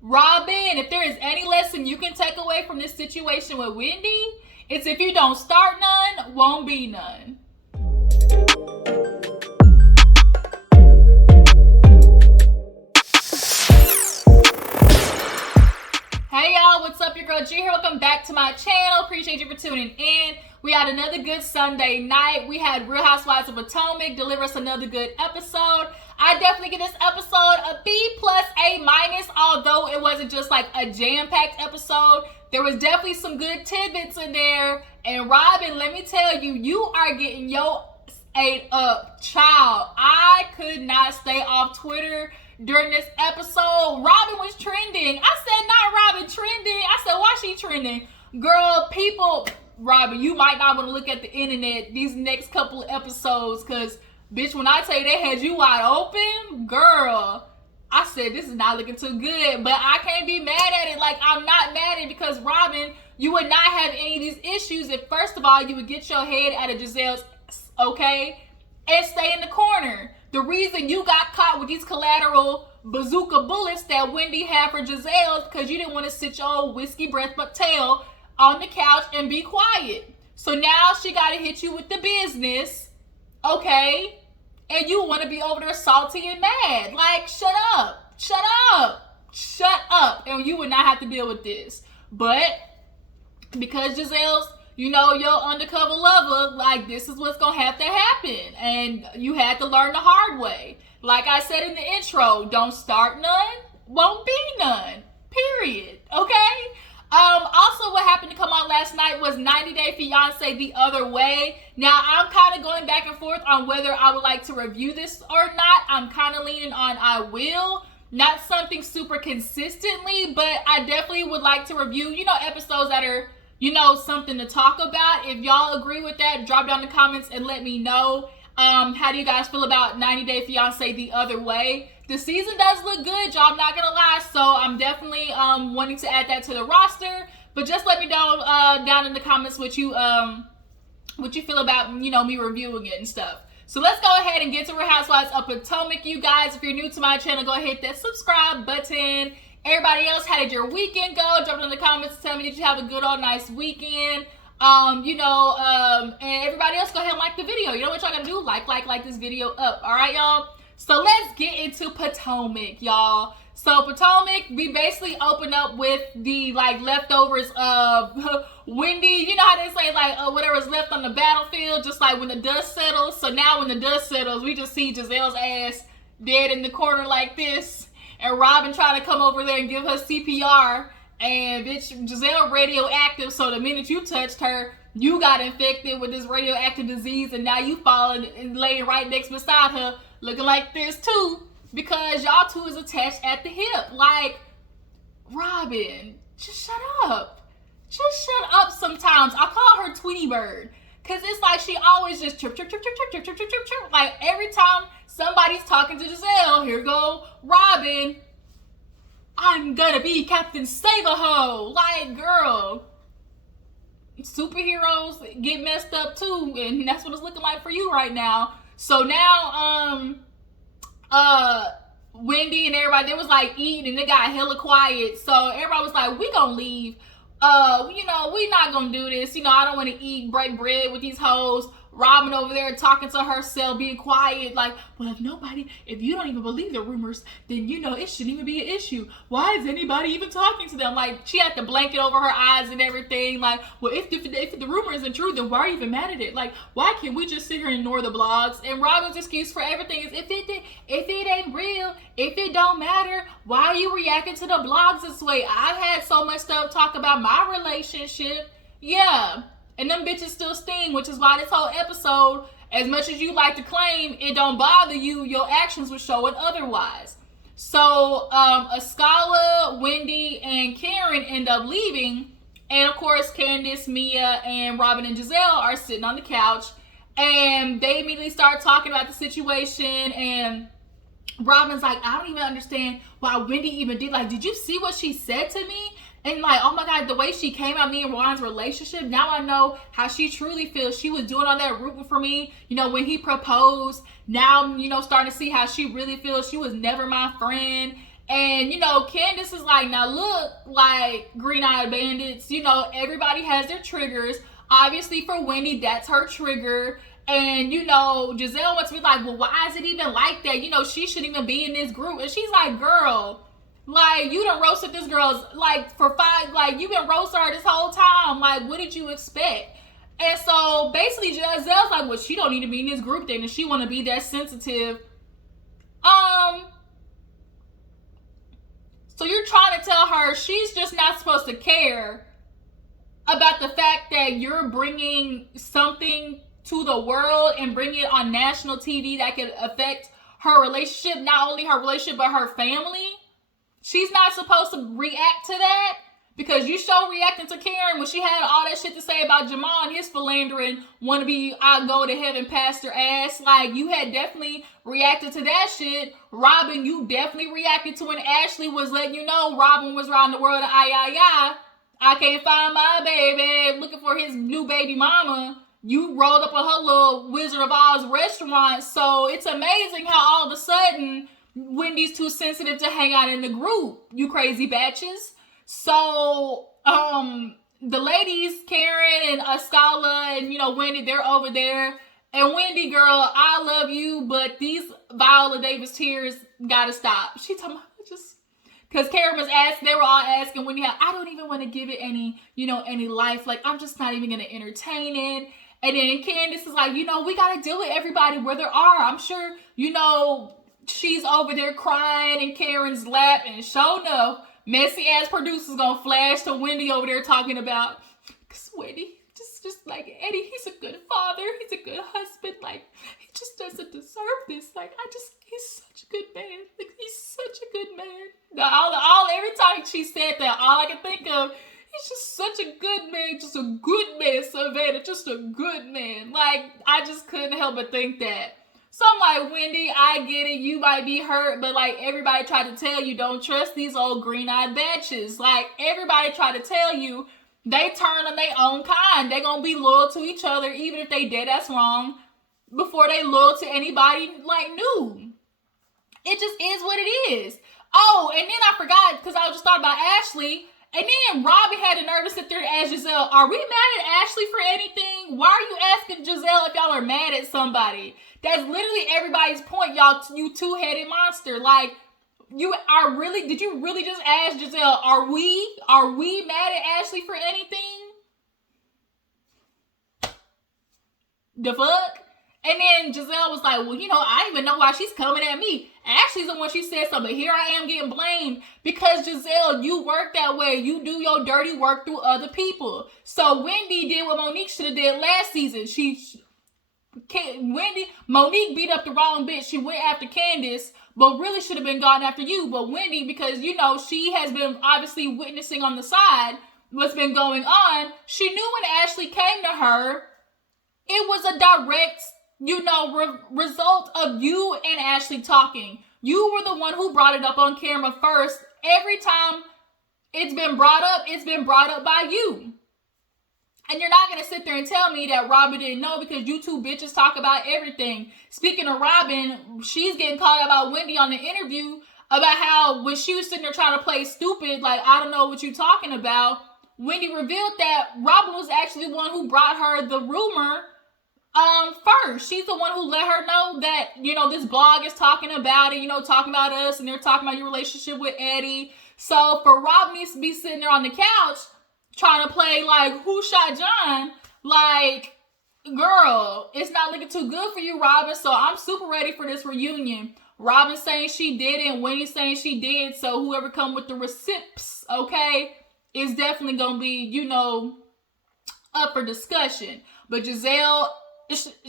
Robyn, if there is any lesson you can take away from this situation with Wendy, it's if you don't start none, won't be none. Hey y'all, what's up? Your girl G here. Welcome back to my channel. Appreciate you for tuning in. We had another good Sunday night. We had Real Housewives of Potomac deliver us another good episode. I definitely give this episode a B+, A-, although it wasn't just like a jam-packed episode. There was definitely some good tidbits in there. And Robyn, let me tell you, you are getting your ate up, child. I could not stay off Twitter during this episode. Robyn was trending. I said, not Robyn trending. I said, why she trending? Girl, people, Robyn, you might not want to look at the internet these next couple of episodes, because, bitch, when I tell you they had you wide open, girl, I said, this is not looking too good. But I can't be mad at it. Like, I'm not mad at it because, Robyn, you would not have any of these issues if, first of all, you would get your head out of Gizelle's, okay, and stay in the corner. The reason you got caught with these collateral bazooka bullets that Wendy had for Gizelle is because you didn't want to sit your old whiskey breath but tail on the couch and be quiet. So now she got to hit you with the business, okay? And you want to be over there salty and mad. Like, shut up, shut up, shut up. And you would not have to deal with this. But because Gizelle's, you know, your undercover lover, like, this is what's going to have to happen. And you had to learn the hard way. Like I said in the intro, don't start none, won't be none, period, okay? Also, what happened to come on last night was 90 Day Fiance The Other Way. Now, I'm kind of going back and forth on whether I would like to review this or not. I'm kind of leaning on I will. Not something super consistently, but I definitely would like to review, you know, episodes that are, you know, something to talk about. If y'all agree with that, drop down in the comments and let me know. How do you guys feel about 90 Day Fiance The Other Way? The season does look good, y'all, I'm not gonna lie. So I'm definitely wanting to add that to the roster. But just let me know down in the comments what you feel about, you know, me reviewing it and stuff. So let's go ahead and get to Real Housewives of Potomac, you guys. If you're new to my channel, go ahead and hit that subscribe button. Everybody else, how did your weekend go? Drop it in the comments. Tell me, did you have a good old nice weekend? And everybody else, go ahead and like the video. You know what y'all gotta do? Like this video up. All right, y'all? So let's get into Potomac, y'all. So Potomac, we basically open up with the, like, leftovers of Wendy. You know how they say, like, whatever's left on the battlefield, just like when the dust settles. So now when the dust settles, we just see Gizelle's ass dead in the corner like this. And Robyn trying to come over there and give her CPR. And bitch, Gizelle radioactive, so the minute you touched her, you got infected with this radioactive disease, and now you falling and laying right next beside her, looking like this too, because y'all two is attached at the hip. Like, Robyn, just shut up. Just shut up sometimes. I call her Tweety Bird, because it's like she always just chirp, chirp, chirp, chirp, chirp, chirp, chirp, chirp, chirp. Like, every time somebody's talking to Gizelle, here go Robyn, I'm gonna be Captain Save-A-Ho. Like, girl, superheroes get messed up too, and that's what it's looking like for you right now. So now, Wendy and everybody, they was like eating, and they got hella quiet. So everybody was like, we gonna leave. You know, we not gonna do this. You know, I don't want to break bread with these hoes. Robyn over there talking to herself, being quiet, like, well, if you don't even believe the rumors, then, you know, it shouldn't even be an issue. Why is anybody even talking to them? Like, she had the blanket over her eyes and everything. Like, well, if the rumor isn't true, then why are you even mad at it? Like, why can't we just sit here and ignore the blogs? And Robyn's excuse for everything is, if it ain't real, if it don't matter, why are you reacting to the blogs this way? I've had so much stuff talk about my relationship. Yeah. And them bitches still sting, which is why this whole episode, as much as you like to claim it don't bother you, your actions were showing otherwise. So, Askala, Wendy, and Karen end up leaving. And, of course, Candace, Mia, and Robyn and Gizelle are sitting on the couch. And they immediately start talking about the situation. And Robyn's like, I don't even understand why Wendy even did. Like, did you see what she said to me? And like, oh my God, the way she came at me and Ron's relationship, now I know how she truly feels. She was doing all that rooting for me, you know, when he proposed. Now I'm, you know, starting to see how she really feels. She was never my friend. And, you know, Candace is like, now look, like, green-eyed bandits, you know, everybody has their triggers. Obviously, for Wendy, that's her trigger. And, you know, Gizelle wants to be like, well, why is it even like that? You know, she shouldn't even be in this group. And she's like, girl, like, you done roasted this girl's, like, for 5, like, you been roasting her this whole time. Like, what did you expect? And so, basically, Gizelle's like, well, she don't need to be in this group then, and she want to be that sensitive. So you're trying to tell her she's just not supposed to care about the fact that you're bringing something to the world and bringing it on national TV that could affect her relationship, not only her relationship, but her family. She's not supposed to react to that because you show reacting to Karen when she had all that shit to say about Jamal and his philandering, want to be I go to heaven pastor ass. Like, you had definitely reacted to that shit. Robyn, you definitely reacted to when Ashley was letting you know Robyn was around the world and I can't find my baby, looking for his new baby mama. You rolled up on her little Wizard of Oz restaurant. So it's amazing how all of a sudden Wendy's too sensitive to hang out in the group, you crazy batches. So, the ladies, Karen and Ascala and, you know, Wendy, they're over there. And Wendy, girl, I love you, but these Viola Davis tears gotta stop. She talking about just... Because Karen was asking, they were all asking Wendy, I don't even want to give it any, you know, any life. Like, I'm just not even going to entertain it. And then Candace is like, you know, we got to deal with everybody where they are. I'm sure, you know, she's over there crying in Karen's lap. And sure enough, messy ass producer's going to flash to Wendy over there talking about, because Wendy, just like Eddie, he's a good father. He's a good husband. Like, he just doesn't deserve this. Like, he's such a good man. Like, he's such a good man. Every time she said that, all I can think of, he's just such a good man. Just a good man, Savannah. Just a good man. Like, I just couldn't help but think that. So I'm like, Wendy, I get it. You might be hurt, but like, everybody tried to tell you, don't trust these old green-eyed batches. Like, everybody tried to tell you, they turn on their own kind. They're going to be loyal to each other, even if they dead ass wrong, before they loyal to anybody, like, new. It just is what it is. Oh, and then I forgot, because I just thought about Ashley, and then Robyn had the nerve to sit there and ask Gizelle, are we mad at Ashley for anything? Why are you asking Gizelle if y'all are mad at somebody? That's literally everybody's point, y'all, you two-headed monster. Like, did you really just ask Gizelle, are we mad at Ashley for anything? The fuck? And then Gizelle was like, well, you know, I don't even know why she's coming at me. Ashley's the one she said something. Here I am getting blamed because Gizelle, you work that way. You do your dirty work through other people. So Wendy did what Monique should have did last season. Monique beat up the wrong bitch. She went after Candace, but really should have been gone after you. But Wendy, because, you know, she has been obviously witnessing on the side what's been going on. She knew when Ashley came to her, it was a direct, you know, result of you and Ashley talking. You were the one who brought it up on camera first. Every time it's been brought up by you. And you're not going to sit there and tell me that Robyn didn't know because you two bitches talk about everything. Speaking of Robyn, she's getting called out about Wendy on the interview about how when she was sitting there trying to play stupid, like, I don't know what you're talking about, Wendy revealed that Robyn was actually the one who brought her the rumor first. She's the one who let her know that, you know, this blog is talking about it, you know, talking about us, and they're talking about your relationship with Eddie. So for Robyn to be sitting there on the couch trying to play like who shot John, like, girl, it's not looking too good for you, Robyn. So I'm super ready for this reunion. Robyn saying she did it and Wendy saying she did. So whoever come with the receipts, okay, is definitely gonna be, you know, up for discussion. But Gizelle,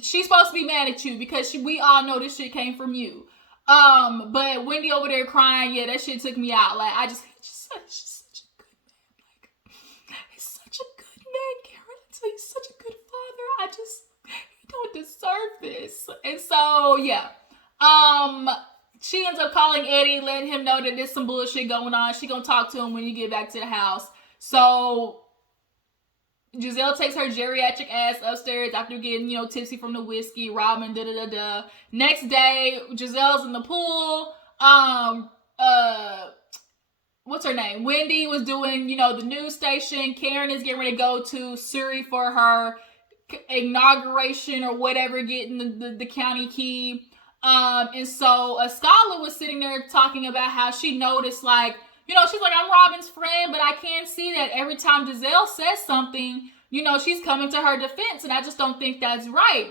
she's supposed to be mad at you because we all know this shit came from you. But Wendy over there crying, yeah, that shit took me out. Like, he's such a good man. Like, he's such a good man, Karen. He's such a good father. He don't deserve this. And so, yeah. She ends up calling Eddie, letting him know that there's some bullshit going on. She gonna talk to him when you get back to the house. So Gizelle takes her geriatric ass upstairs after getting, you know, tipsy from the whiskey. Robyn, Next day, Gizelle's in the pool. what's her name? Wendy was doing, the news station. Karen is getting ready to go to Surrey for her inauguration or whatever, getting the county key. And so a scholar was sitting there talking about how she noticed, like, she's like, I'm Robyn's friend, but I can see that every time Gizelle says something, she's coming to her defense, and I just don't think that's right.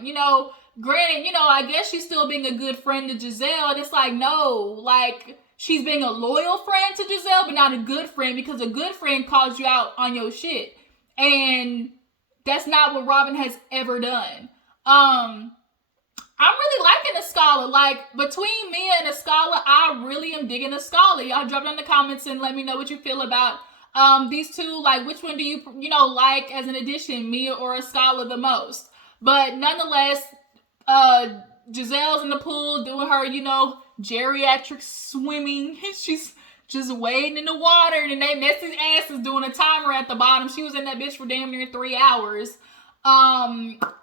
Granted, I guess she's still being a good friend to Gizelle, and it's like, no, like, she's being a loyal friend to Gizelle, but not a good friend, because a good friend calls you out on your shit. And that's not what Robyn has ever done. I'm really liking the scholar. Like, between Mia and the scholar, I really am digging the scholar. Y'all drop down in the comments and let me know what you feel about these two. Like, which one do you, like as an addition, Mia or a scholar the most? But nonetheless, Gizelle's in the pool doing her, geriatric swimming. She's just wading in the water, and they messy asses doing a timer at the bottom. She was in that bitch for damn near 3 hours.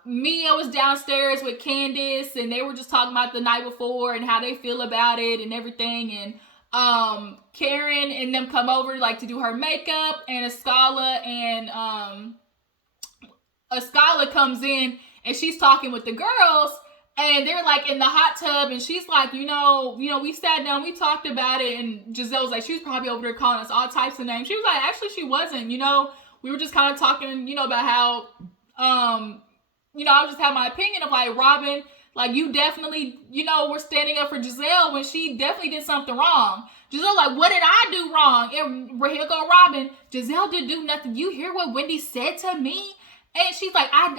Mia was downstairs with Candace, and they were just talking about the night before and how they feel about it and everything. And Karen and them come over like to do her makeup, and Ascala comes in, and she's talking with the girls, and they're like in the hot tub, and she's like, we sat down, we talked about it, and Gizelle was like, she was probably over there calling us all types of names. She was like, actually she wasn't, we were just kind of talking, about how I just have my opinion of like, Robyn, like, you definitely, were standing up for Gizelle when she definitely did something wrong. Gizelle, like, what did I do wrong? And here go Robyn, Gizelle didn't do nothing. You hear what Wendy said to me? And she's like, I'm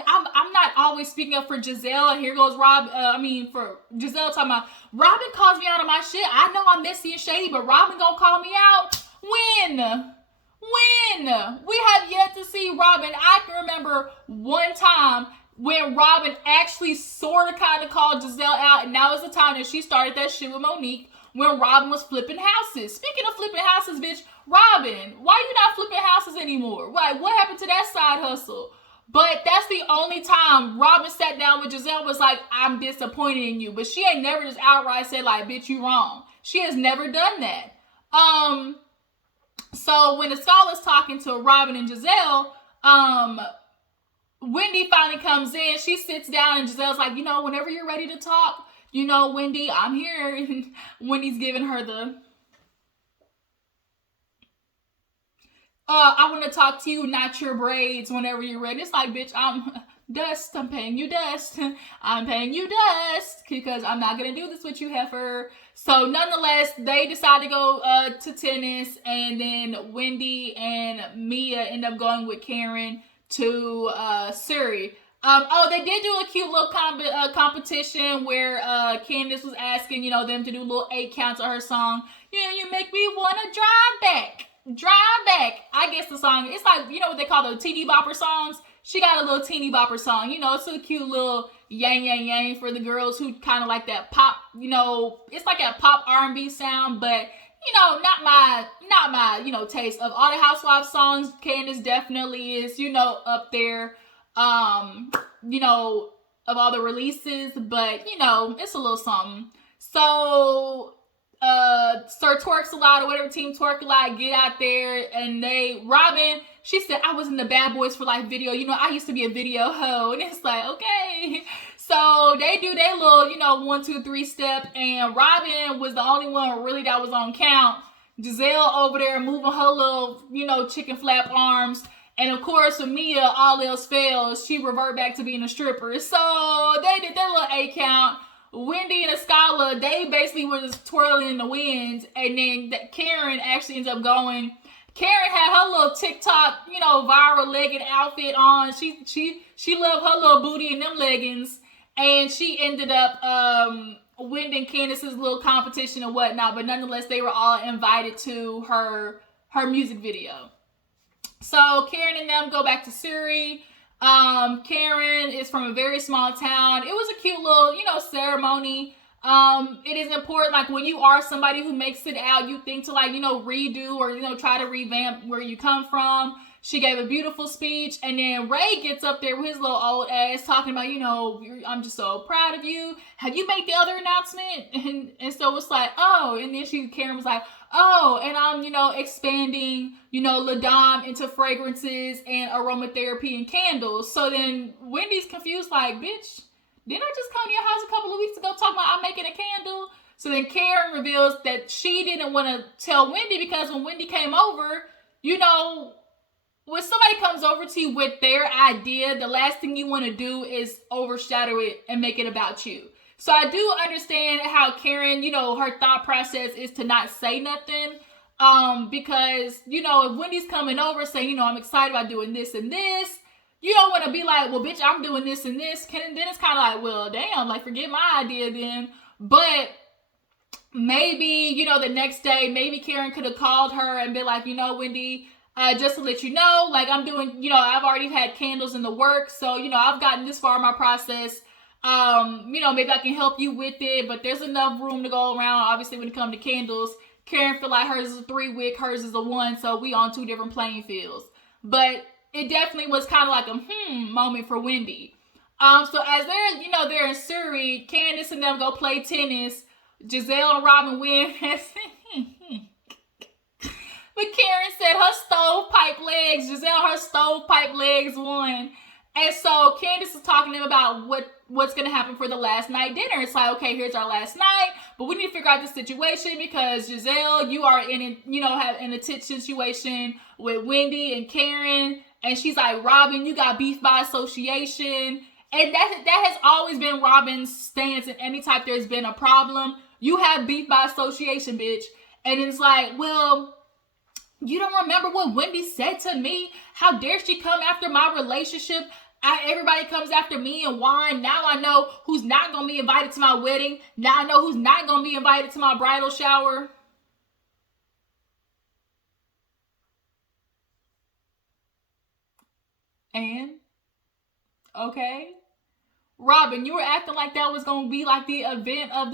not always speaking up for Gizelle. And here goes for Gizelle talking about, Robyn calls me out on my shit. I know I'm messy and shady, but Robyn gonna call me out? When? We have yet to see Robyn. I can remember one time when Robyn actually sort of kind of called Gizelle out, and that was the time that she started that shit with Monique, when Robyn was flipping houses. Speaking of flipping houses, bitch, Robyn, why you not flipping houses anymore? Like, what happened to that side hustle? But that's the only time Robyn sat down with Gizelle, was like, I'm disappointed in you. But she ain't never just outright said, like, bitch, you wrong. She has never done that. So when the scholar's talking to Robyn and Gizelle, Wendy finally comes in. She sits down, and Gizelle's like, whenever you're ready to talk, Wendy, I'm here. And Wendy's giving her the, I want to talk to you, not your braids, whenever you're ready. It's like, bitch, I'm paying you dust. I'm paying you dust, because I'm not going to do this with you, heifer. So nonetheless, they decide to go to tennis, and then Wendy and Mia end up going with Karen to Surrey. They did do a cute little competition where Candace was asking, them to do little 8 counts of her song. You make me want to drive back. I guess the song, it's like, what they call the teeny bopper songs? She got a little teeny bopper song. It's a cute little yang, yang, yang for the girls who kind of like that pop, it's like a pop R&B sound, but, not my taste. Of all the Housewives songs, Candace definitely is, up there, of all the releases, but, it's a little something. So, Sir Twerks a lot, or whatever, Team Twerk a lot, get out there, and Robyn, she said, I was in the Bad Boys for Life video, I used to be a video hoe, and it's like, okay, so they do their little, 1, 2, 3 step, and Robyn was the only one really that was on count. Gizelle over there moving her little, chicken flap arms, and of course, with Mia, all else fails, she revert back to being a stripper, so they did their little 8 count. Wendy and Ascala, they basically were just twirling in the wind, and then Karen actually ends up going. Karen had her little TikTok, viral legged outfit on. She loved her little booty in them leggings, and she ended up Wendy and Candace's little competition and whatnot. But nonetheless, they were all invited to her music video. So Karen and them go back to Surrey. Karen is from a very small town. It was a cute little, ceremony. It is important, like, when you are somebody who makes it out, you think to, like, redo or, try to revamp where you come from. She gave a beautiful speech, and then Ray gets up there with his little old ass talking about, I'm just so proud of you. Have you made the other announcement? And so it's like, oh, and then Karen was like, oh, and I'm, expanding, Ladam into fragrances and aromatherapy and candles. So then Wendy's confused, like, bitch, didn't I just come to your house a couple of weeks ago talking about I'm making a candle? So then Karen reveals that she didn't want to tell Wendy because when Wendy came over, when somebody comes over to you with their idea, the last thing you want to do is overshadow it and make it about you. So I do understand how Karen, her thought process is to not say nothing. Because, if Wendy's coming over saying, I'm excited about doing this and this, you don't want to be like, well, bitch, I'm doing this and this. Then it's kind of like, well, damn, like, forget my idea then. But maybe, the next day, maybe Karen could have called her and been like, Wendy, just to let you know, like, I'm doing, I've already had candles in the works. So, I've gotten this far in my process. Maybe I can help you with it, but there's enough room to go around. Obviously, when it comes to candles, Karen feel like hers is a 3-wick, hers is a 1, so we on 2 different playing fields. But it definitely was kind of like a moment for Wendy. So as they're, they're in Surrey, Candace and them go play tennis. Gizelle and Robyn win. But Karen said her stovepipe legs, Gizelle, her stovepipe legs won. And so Candace is talking to them about what's going to happen for the last night dinner. It's like, okay, here's our last night, but we need to figure out the situation because Gizelle, you are have in a tit situation with Wendy and Karen. And she's like, Robyn, you got beef by association. And that has always been Robyn's stance in any type there's been a problem. You have beef by association, bitch. And it's like, well, you don't remember what Wendy said to me? How dare she come after my relationship? Everybody comes after me and Juan. Now I know who's not going to be invited to my wedding. Now I know who's not going to be invited to my bridal shower. And, okay. Robyn, you were acting like that was going to be like the event of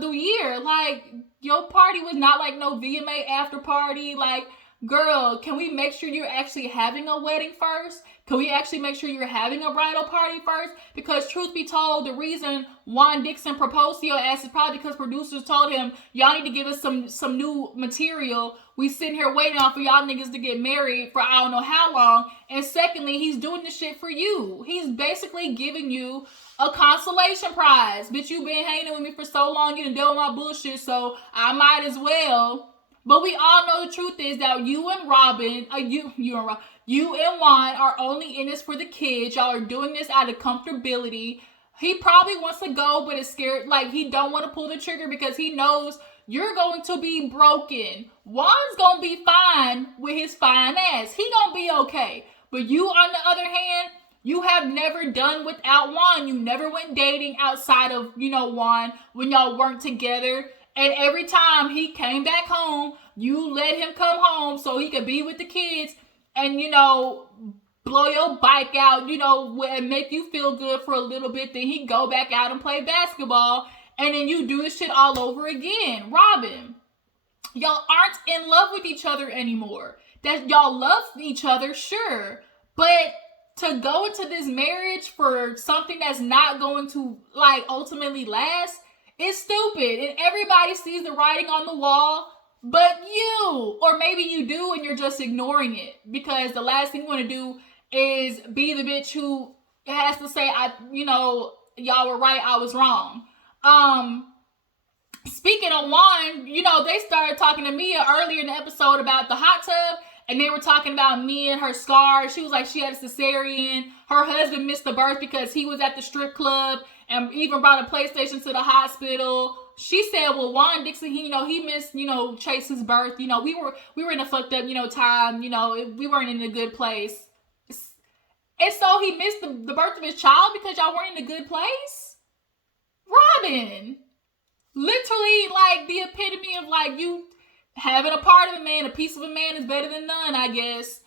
the year. Like, your party was not like no VMA after party. Like, girl, can we make sure you're actually having a wedding first? Can we actually make sure you're having a bridal party first? Because truth be told, the reason Juan Dixon proposed to your ass is probably because producers told him, y'all need to give us some new material. We sitting here waiting on for y'all niggas to get married for I don't know how long. And secondly, he's doing this shit for you. He's basically giving you a consolation prize. Bitch, you been hanging with me for so long, you done dealt with my bullshit, so I might as well. But we all know the truth is that you and Robyn, you and Juan are only in this for the kids. Y'all are doing this out of comfortability. He probably wants to go, but is scared. Like, he don't want to pull the trigger because he knows you're going to be broken. Juan's going to be fine with his fine ass. He going to be okay. But you, on the other hand, you have never done without Juan. You never went dating outside of, Juan when y'all weren't together. And every time he came back home, you let him come home so he could be with the kids and, blow your bike out, and make you feel good for a little bit. Then he go back out and play basketball. And then you do this shit all over again. Robyn, y'all aren't in love with each other anymore. That y'all love each other, sure. But to go into this marriage for something that's not going to, ultimately last, it's stupid. And everybody sees the writing on the wall but you. Or maybe you do and you're just ignoring it. Because the last thing you want to do is be the bitch who has to say, y'all were right, I was wrong. Speaking of Juan, they started talking to Mia earlier in the episode about the hot tub. And they were talking about Mia and her scars. She was like, she had a cesarean. Her husband missed the birth because he was at the strip club and even brought a PlayStation to the hospital. She said, well, Juan Dixon, he missed, Chase's birth. We were in a fucked up, time. We weren't in a good place. And so he missed the birth of his child because y'all weren't in a good place? Robyn. Literally, the epitome of, you having a part of a man, a piece of a man is better than none, I guess.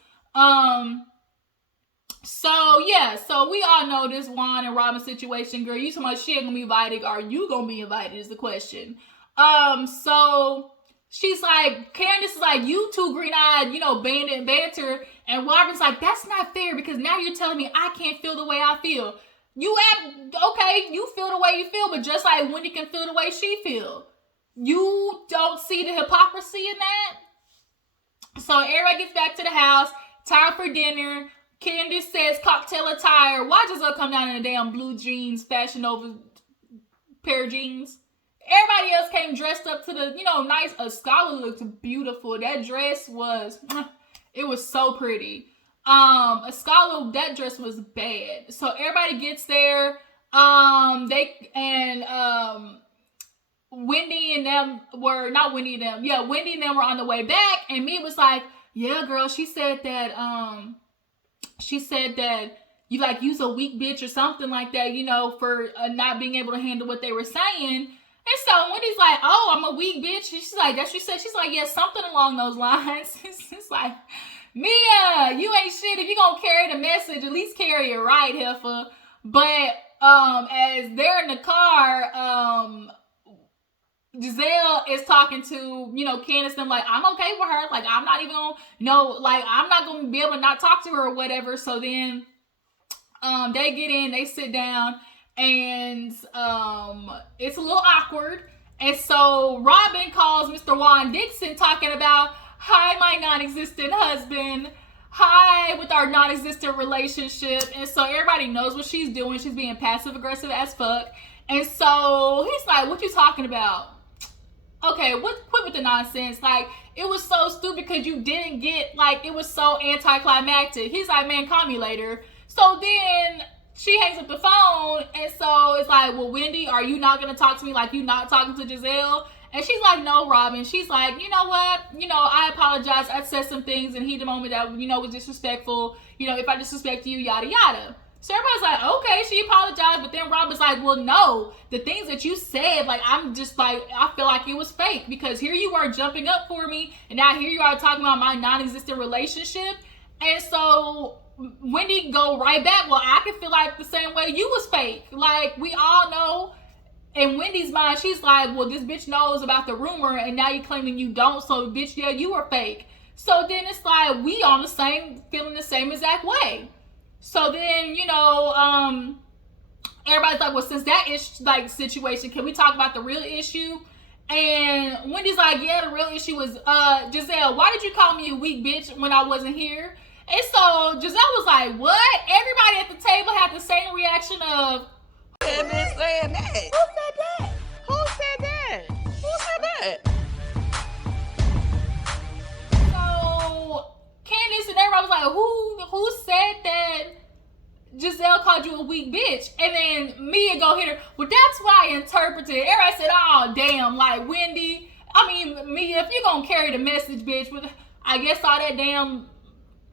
So we all know this Juan and Robyn situation, girl. You talking about she ain't gonna be invited. Are you gonna be invited is the question. So she's like, Candace is like, you two green-eyed, banter. And Robyn's like, that's not fair because now you're telling me I can't feel the way I feel. Okay, you feel the way you feel, but just like Wendy can feel the way she feel. You don't see the hypocrisy in that? So everybody gets back to the house, time for dinner. Candace says cocktail attire. Why Gizelle come down in a damn blue jeans, Fashion Nova pair of jeans? Everybody else came dressed up to the, nice. A Scholar looked beautiful. That dress was, it was so pretty. A Scholar, that dress was bad. So everybody gets there. Wendy and them were, not Wendy and them, yeah, Wendy and them were on the way back, and me was like, yeah, girl, she said that you like use a weak bitch or something like that, for not being able to handle what they were saying. And so Wendy's like, oh, I'm a weak bitch. She's like, that's what she said. She's like, yeah, something along those lines. It's like, Mia, you ain't shit. If you gonna carry the message, at least carry it right, heifer. But as they're in the car, Gizelle is talking to, Candace, and I'm like, I'm okay with her. Like, I'm not even gonna, I'm not gonna be able to not talk to her or whatever. So then they get in, they sit down, and it's a little awkward. And so Robyn calls Mr. Juan Dixon talking about, hi, my non-existent husband. Hi, with our non-existent relationship. And so everybody knows what she's doing. She's being passive-aggressive as fuck. And so he's like, what you talking about? Okay, quit with the nonsense. Like, it was so stupid because you didn't get, it was so anticlimactic. He's like, man, call me later. So then she hangs up the phone, and so it's like, well, Wendy, are you not going to talk to me like you not talking to Gizelle? And she's like, no, Robyn. She's like, you know what? I apologize. I said some things in heat of the moment that, was disrespectful. If I disrespect you, yada, yada. So everybody's like, okay, she apologized. But then Robyn's like, well, no, the things that you said, I'm just I feel like it was fake, because here you are jumping up for me, and now here you are talking about my non-existent relationship. And so Wendy go right back, well, I can feel like the same way you was fake. Like, we all know. In Wendy's mind, she's like, well, this bitch knows about the rumor, and now you're claiming you don't, so bitch, yeah, you were fake. So then it's like, we on the same, feeling the same exact way. So then, everybody's like, well, since that is situation, can we talk about the real issue? And Wendy's like, yeah, the real issue was, Gizelle, why did you call me a weak bitch when I wasn't here? And so Gizelle was like, what? Everybody at the table had the same reaction of, saying that. Who said that? Who said that? Who said that? So Candace and everybody was like, who said that Gizelle called you a weak bitch? And then Mia go hit her, well, that's what I interpreted. Everybody said, oh, damn, Wendy, Mia, if you're gonna carry the message, bitch, with, I guess all that damn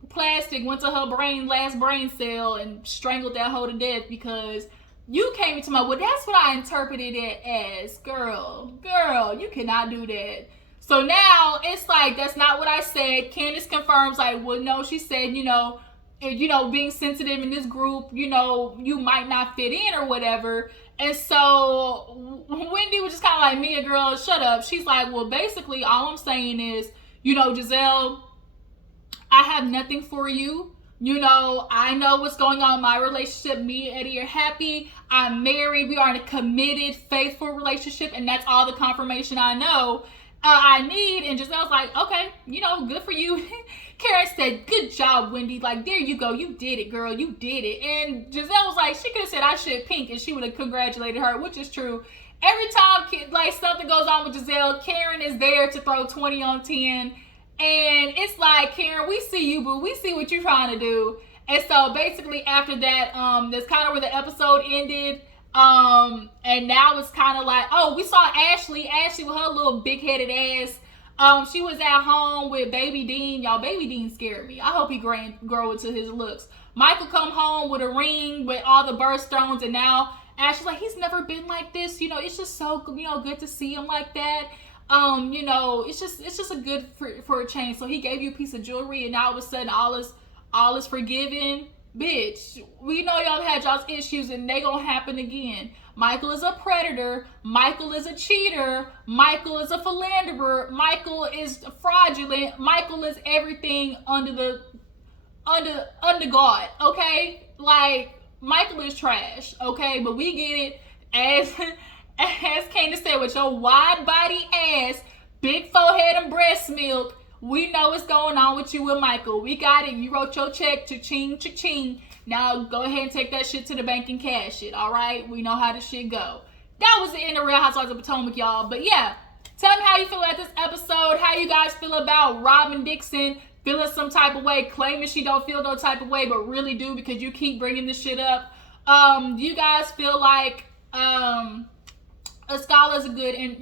plastic went to her last brain cell and strangled that hoe to death, because you came into well, that's what I interpreted it as. Girl, you cannot do that. So now it's like, that's not what I said. Candace confirms, well, no, she said, being sensitive in this group, you might not fit in or whatever. And so Wendy was just kind of like, Mia, girl, shut up. She's like, well, basically all I'm saying is, Gizelle, I have nothing for you. I know what's going on in my relationship. Me and Eddie are happy. I'm married. We are in a committed, faithful relationship, and that's all the confirmation I know I need. And Giselle's like, okay, good for you. Karen said, good job, Wendy. There you go. You did it, girl. You did it. And Gizelle was like, she could have said I should pink, and she would have congratulated her, which is true. Every time something goes on with Gizelle, Karen is there to throw 20 on 10. And it's like, Karen, we see you, boo. We see what you're trying to do. And so basically after that, that's kind of where the episode ended. And now it's kind of like, oh, we saw Ashley with her little big-headed ass. She was at home with Baby Dean. Y'all, Baby Dean scared me. I hope he grow into his looks. Michael come home with a ring with all the birthstones, and now Ashley's like, he's never been like this. It's just so, good to see him like that. It's just a good for a change. So he gave you a piece of jewelry, and now all of a sudden all is forgiven. Bitch, we know y'all had y'all's issues, and they gonna happen again. Michael is a predator. Michael is a cheater. Michael is a philanderer. Michael is fraudulent. Michael is everything under God. Okay, Michael is trash. Okay, but we get it as Candace said, with your wide body ass, big forehead and breast milk, we know what's going on with you and Michael. We got it. You wrote your check, cha-ching, cha-ching. Now go ahead and take that shit to the bank and cash it, all right? We know how the shit go. That was the end of Real Housewives of Potomac, y'all. But yeah, tell me how you feel about this episode. How you guys feel about Robyn Dixon feeling some type of way, claiming she don't feel no type of way, but really do because you keep bringing this shit up. Do you guys feel like Escala's a good and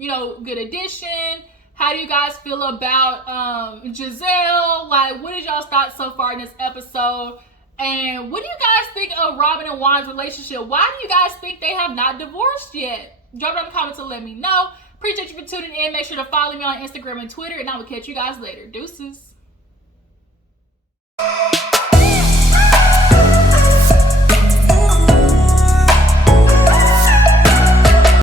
good addition? How do you guys feel about Gizelle? Like, what is y'all's thoughts so far in this episode? And what do you guys think of Robyn and Juan's relationship? Why do you guys think they have not divorced yet? Drop it in the comments and let me know. Appreciate you for tuning in. Make sure to follow me on Instagram and Twitter, and I will catch you guys later. Deuces.